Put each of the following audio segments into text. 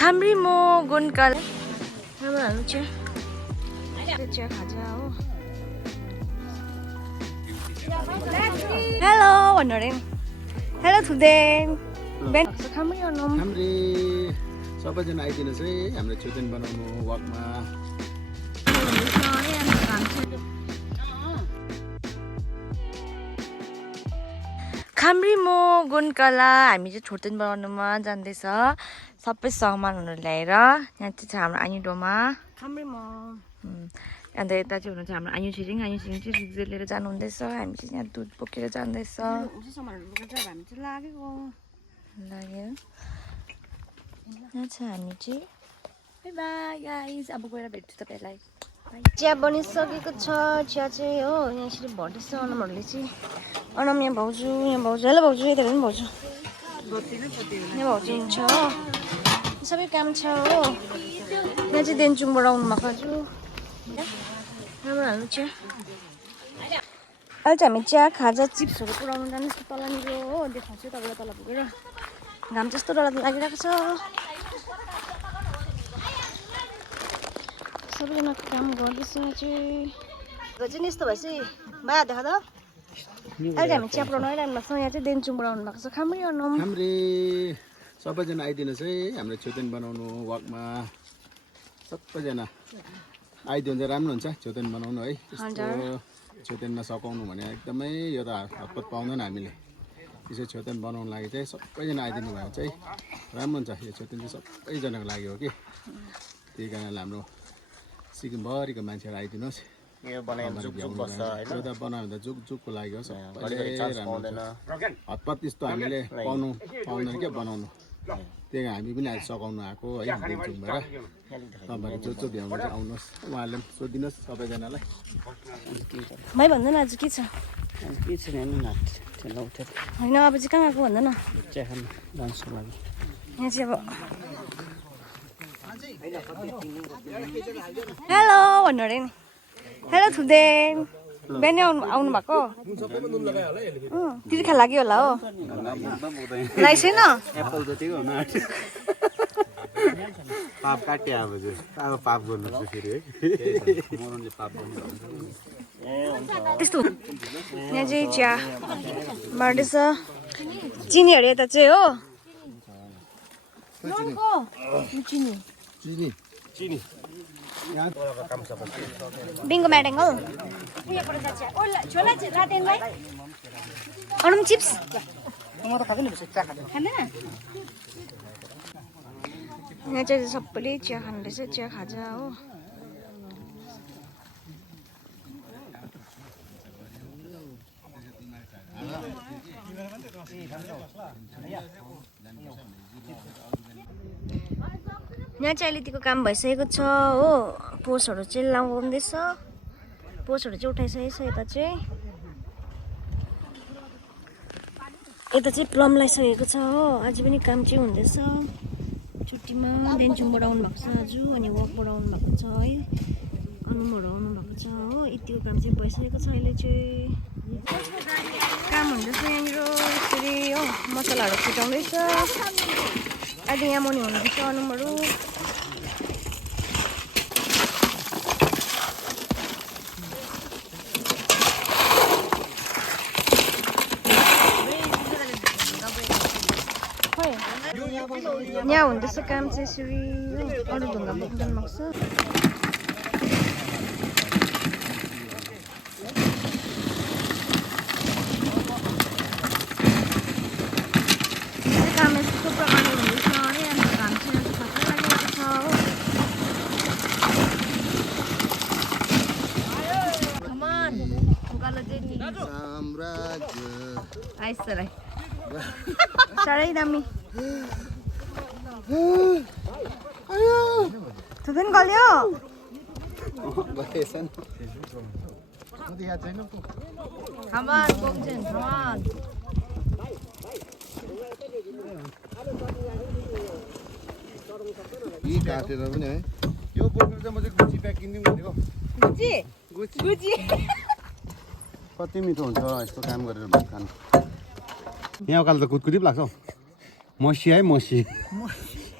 खामरी म गुन्काल राम्रो हाल्नु चिया चिया खाजा हो हेलो भन्नु अरे हेलो थुदेन बेन खामरी अनम खामरी सबैजना आइदिनुहोस् है हाम्रो चुतेन बनाउनु वकमा खामरी म गुन्कला हामी चाहिँ छोटेन बनाउनुमा जाँदैछ सबै सामानहरू ल्याएर यहाँ चाहिँ छ हाम्रो आइडोमा खामरी म अन्त यता चाहिँ हुनुहुन्छ हाम्रो आयु छिरिङ चाहिँ रिक्जे लिएर जानुहुँदैछ हामी चाहिँ यहाँ दुध बोकेर जाँदैछ सामानहरू बोकेर हामी चाहिँ लाग्यो यहाँ छ हामी चाहिँ बाई बाई गाइस अब गएर भेट्छु तपाईँलाई चिया बनिसकेको छ चिया चाहिँ हो यहाँ यसरी भर्दैछ अनमहरूले चाहिँ अनम यहाँ भाउजू हेलो भाउजू यता पनि भाउजू यहाँ भाउजू हुन्छ हो सबै काम छ हो यहाँ चाहिँ देन्चुङबाट आउनु भएको छु राम्रो हाल्नु चिया अहिले चाहिँ हामी चिया खाजा चिप्सहरू पुऱ्याउनु जाँदैछ तलनिर हो देखाउँछु तपाईँलाई तल पुगेर घाम जस्तो डर लागिरहेको छ सबैजना काम गर्दैछ चाहिँ यस्तो भएपछि माया देखा त अहिले चाहिँ हामी चिया पुऱ्याउनु आइरहनु भएको छ यहाँ चाहिँ देन्चुङबाट आउनु भएको छ खामरी अनम खामरी सबैजना आइदिनुहोस् है हाम्रो चुतेन बनाउनु वकमा सबैजना आइदियो भने राम्रो हुन्छ चुतेन बनाउनु है यस्तो चुतेनमा सकाउनु भने एकदमै यो त हतपत पाउँदैन हामीले त्यसै चुतेन बनाउनु लागि चाहिँ सबैजना आइदिनु भयो चाहिँ राम्रो हुन्छ यो चुतेन चाहिँ सबैजनाको लागि हो कि त्यही कारणले हाम्रो सिक्किमभरिको मान्छेहरू आइदिनुहोस् यो बनायो जुक बस्छ हैन यो त बनायो भने त जुकको लागि हो हतपत त्यस्तो हामीले पाउँदैन के बनाउनु त्यही हामी पनि आज सघाउनु आएको है देन्चुङबाट तपाईँहरू जो भ्याउनु चाहिँ आउनुहोस् उहाँहरूले पनि सोधिदिनुहोस् सबैजनालाई भाइ भन्दैन आज के छ के छ हैन होइन अब चाहिँ कहाँ गएको भन्दैन चिया खान डान्सको लागि यहाँ चाहिँ अब हेलो भन्नु अरे नि हेलो थुदेन बिहान आउनु भएको तिर्खा लाग्यो होला हो लाइ छैन एप्पल जतिको हुन पाप काट्यो अब अब पाप गर्नु फेरि है मरनले पाप गर्नु त्यस्तो यहाँ चाहिँ चिया बाँड्दैछ चिनीहरू यता चाहिँ हो चिनी बिङ्गो म्याटेङ्गल अनम चिप्स यहाँ चाहिँ सबैले चिया खानु रहेछ चिया खाजा हो यहाँ चाहिँ अहिले त्यो काम भइसकेको छ हो पोस्टहरू चाहिँ लगाउँदैछ पोस्टहरू चाहिँ उठाइसकेको छ यता चाहिँ प्लम लगाइसकेको छ हो आज पनि काम चाहिँ हुँदैछ छुट्टीमा देन्चुङबाट आउनु भएको छ आज अनि वकबाट आउनु भएको छ है अनुमहरू आउनु भएको छ हो यतिको काम चाहिँ भइसकेको छ अहिले चाहिँ काम हुँदैछ यहाँनिर यसरी हो मसलाहरू छुट्याउँदैछ अहिले यहाँ मुनि हुनुहुन्छ अनुमहरू यहाँ हुँदैछ काम चाहिँ यसरी अरू ढुङ्गा बोक्नु भएको छ काम यस्तो प्रकारले हुँदैछ है अनि घाम चाहिँ थप्पै लागिरहेको छ हो कमान उकालो चाहिँ आइस राई साह्रै दामी थुदेन गल्यो खमान बोक्छन् खमान यी काटेर पनि है यो बोकेर चाहिँ म चाहिँ गुची प्याक किनिदिउँ भनेको गुची कति मिठो हुन्छ यस्तो काम गरेर भात खानु यहाँ उकालो त कुदकुदी पो लाग्छ हौ मसी है मसी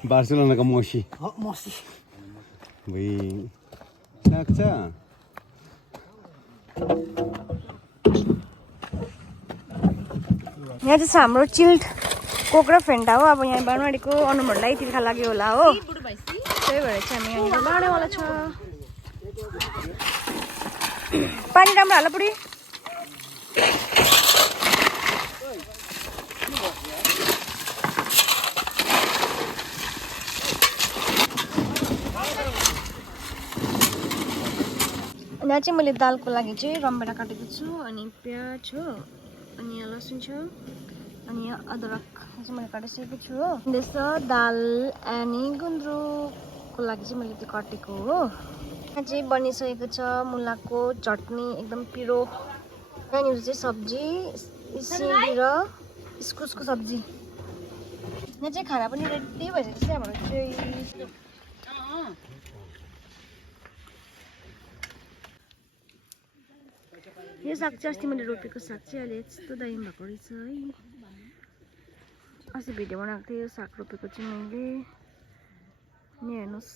बार्सिलोनाको मसी मसी भई लाग्छ यहाँ चाहिँ छ हाम्रो चिल्ड कोक र फेन्टा हो। अब यहाँ बानवाडीको अनुमहरूलाई तिर्खा लाग्यो होला हो, त्यही भएर चाहिँ हामी यहाँनिर बाँड्नेवाला छ। पानी राम्रो हाल बुढी। यहाँ चाहिँ मैले दालको लागि चाहिँ रमभेडा काटेको छु, अनि प्याज हो, अनि यहाँ लसुन छ, अनि यहाँ अदरक चाहिँ मैले काटिसकेको छु हो। त्यसो दाल अनि गुन्द्रुकको लागि चाहिँ मैले त्यो काटेको हो। यहाँ चाहिँ बनिसकेको छ मुलाको चटनी एकदम पिरो। यहाँनिर चाहिँ सब्जी सिमी र इस्कुसको सब्जी। यहाँ चाहिँ खाना पनि रेडी भइसकेको छ हाम्रो चाहिँ। यो साग चाहिँ अस्ति मैले रोपेको साग चाहिँ अहिले यस्तो दामी भएको रहेछ है। अस्ति भिडियो बनाएको थिएँ यो साग रोपेको चाहिँ मैले। नि हेर्नुहोस्।